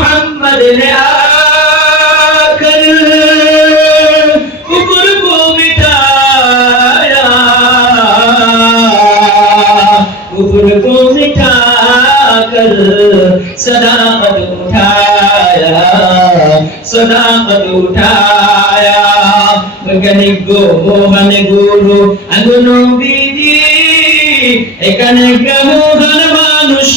محمد نے آ کر کفر کو مٹایا کفر کو مٹا کر صداقت اٹھایا صداقت اٹھایا গনি গো মোহন গুরু অনু busy এখানে গো মোহন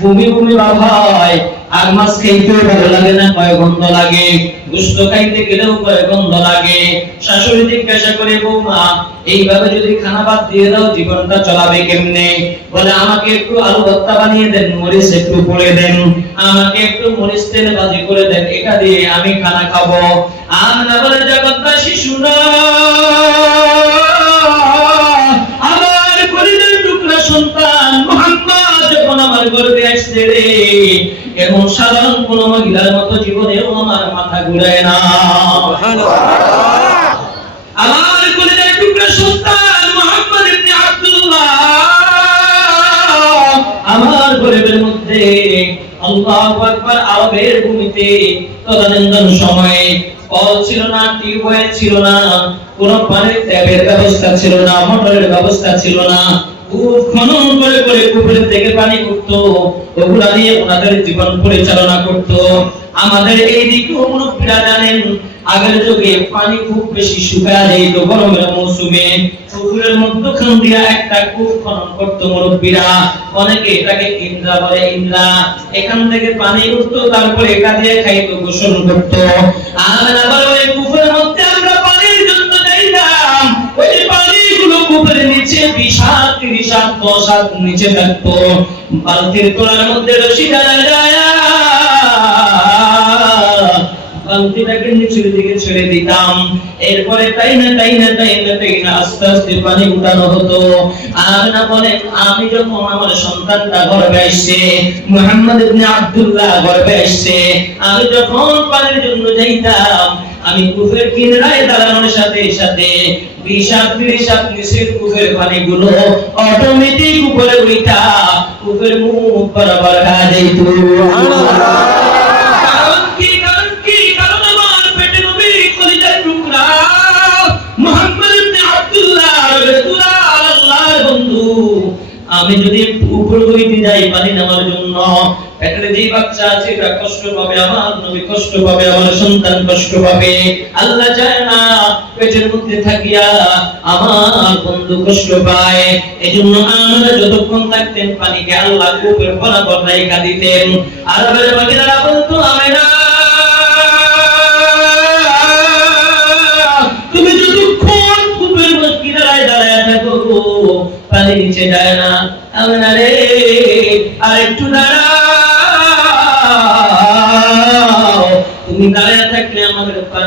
বমি বমি ভাব আর মাছ খাইতেও ভালো লাগে না, কয় গন্ধ লাগে। গুস্ত খাইতে গেলেও কয় গন্ধ লাগে। শাশুড়ি জিজ্ঞাসা করে, বৌমা, এইভাবে যদি খানা বাদ দিয়ে দাও, জীবনটা চলাবে কেমনে? বলে, আমাকে একটু আলু ভর্তা বানিয়ে দেন, মরিচ একটু করে দেন। আমাকে একটু মরিচ তেল ভাজি করে দেন, এটা দিয়ে আমি খানা খাব। আমরা বলে জগৎবাসী শুনো মাথা ঘুরায় না। আমার কলিজার টুকরা সন্তান মোহাম্মদ ইবনে আব্দুল্লাহ। আমার গরিবের মধ্যে আল্লাহু আকবার আরবের ভূমিতে তদানীন্তন সময়ে কল ছিল না টিউবওয়েল ছিল না কোন পানির ট্যাপের ব্যবস্থা ছিল না মোটরের ব্যবস্থা ছিল না। কূপ খনন করে করে কূপের থেকে পানি ওগুলা নিয়ে ওনাদের জীবন পরিচালনা করতো। আমাদের এই দিকে মুরব্বীরা জানেন, আগের যুগে পানি খুব বেশি শুকায় যেত গরমের মৌসুমে। পুকুরের মধ্যখান দিয়া একটা কূপ খনন করতো মুরব্বীরা। অনেকে এটাকে ইন্দ্রা বলে ইন্দ্রা। এখান থেকে পানি উঠতো, তারপরে এটা দিয়ে খাইতো, গোসল করতো। আর আবার ওই কূপের মধ্যে আমরা পানির জন্য যাইতাম ওই পানিগুলো কূপের নিচে বিষাক্ত বিষাক্ত সাত নিচে থাকতো। বালতির তোলার মধ্যে রশি ডালা যায়। বালতিটাকে নিচের দিকে ছেড়ে দিতাম। এরপরে তাই না তাই না তাই না তাই না আস্তে আস্তে পানি উঠানো হতো। আর না বলেন আমি যখন আমার সন্তানটা গর্ভে আসছে, মুহাম্মদ ইবনে আব্দুল্লাহ গর্ভে আসছে, আমি যখন পানির জন্য যাইতাম, আমি কুফের কিনারায় দাঁড়ানোর সাথে সাথে বিষাক্ত বিষাক্ত নিষেধ কুফের পানিগুলো অটোমেটিক উপরে উঠা, কুফের মুখ বরাবর হয়ে যাইতো আমি যদি উপর হইতে যাই পানি নেওয়ার জন্য পেটের যে বাচ্চা আছে, এটা কষ্ট পাবে, আমার নবী কষ্ট পাবে, আমার সন্তান কষ্ট পাবে। আল্লাহ চায় না পেটের মধ্যে থাকিয়া আমার বন্ধু কষ্ট পায়। এজন্য আমরা যতক্ষণ থাকতেন পানিকে আল্লাহ কূপের বরাবর রাইখা দিতেন। আরবের বাগিরা বলতো আমেনা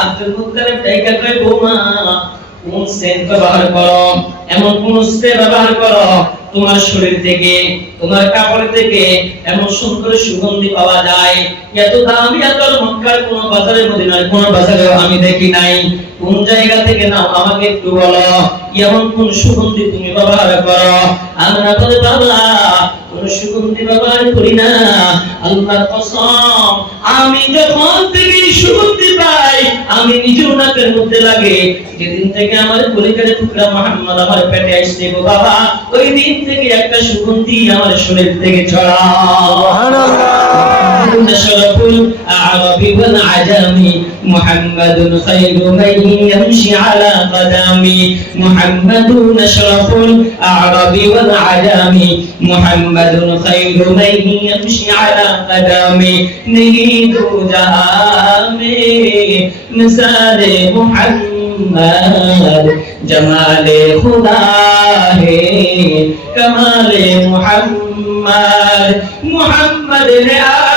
আব্দুল ডাইকা কয় কোন সেন্ট ব্যবহার করো? এমন কোন স্প্রে ব্যবহার করো? তোমার শরীর থেকে, তোমার কাপড় থেকে এমন সুন্দর সুগন্ধি পাওয়া যায়। এত দামি, এত মক্কার কোন বাজারে মদিনার কোন বাজারে আমি দেখি নাই। কোন জায়গা থেকে নাও, আমাকে একটু বলো। এমন কোন সুগন্ধি তুমি ব্যবহার করো? আমরা বলে, বাবা আমি সুগন্ধি পাই, আমি নিজেও নাকের মধ্যে লাগে। যেদিন থেকে আমার কলিকারে টুকরা গো বাবা, ওই দিন থেকে একটা সুগন্ধি আমার শরীর থেকে ছড়া أشرف الأعرب والعجم. محمد خير من يمشي على قدمي محمد أشرف الأعرب والعجم. محمد خير من يمشي على قدمي نهيد جهامي مثال محمد. جمال خدا ہے کمال محمد. محمد نے آ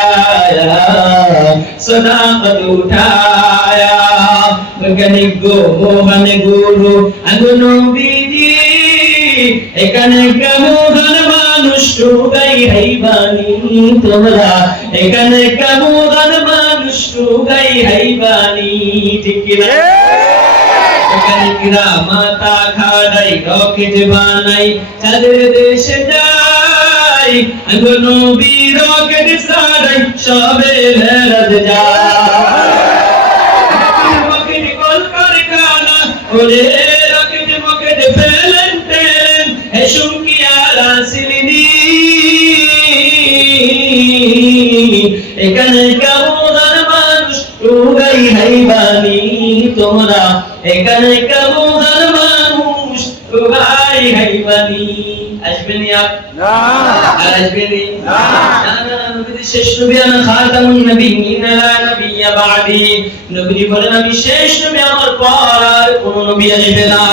उठाया सदाकत उठाया বৈজ্ঞানিক গো মোহন গুরু আগুনো বিজি এখানে কেমন মানুষ গাই হাইবানি তোমরা এখানে কেমন মানুষ গাই হাইবানি ঠিক কিনা এখানে কিরা মাতা খাড়াই রকেট বানাই চাঁদের দেশে যাই আগুনো বি রকেট সারাই, সবে ভেরত যায়। রকেট কল কারখানা ওরে রকেট মকেট ফেলেন, টেলেন। এসুম আসবেনি আপ আর আসবেনি না। নবীজি শেষ নবী আমি খাতামুন নবিয়্যিন লা নবিয়্য বাদি। নবীজি বলেন আমি শেষ নবী আমার পর আর কোনো নবী আসবে না।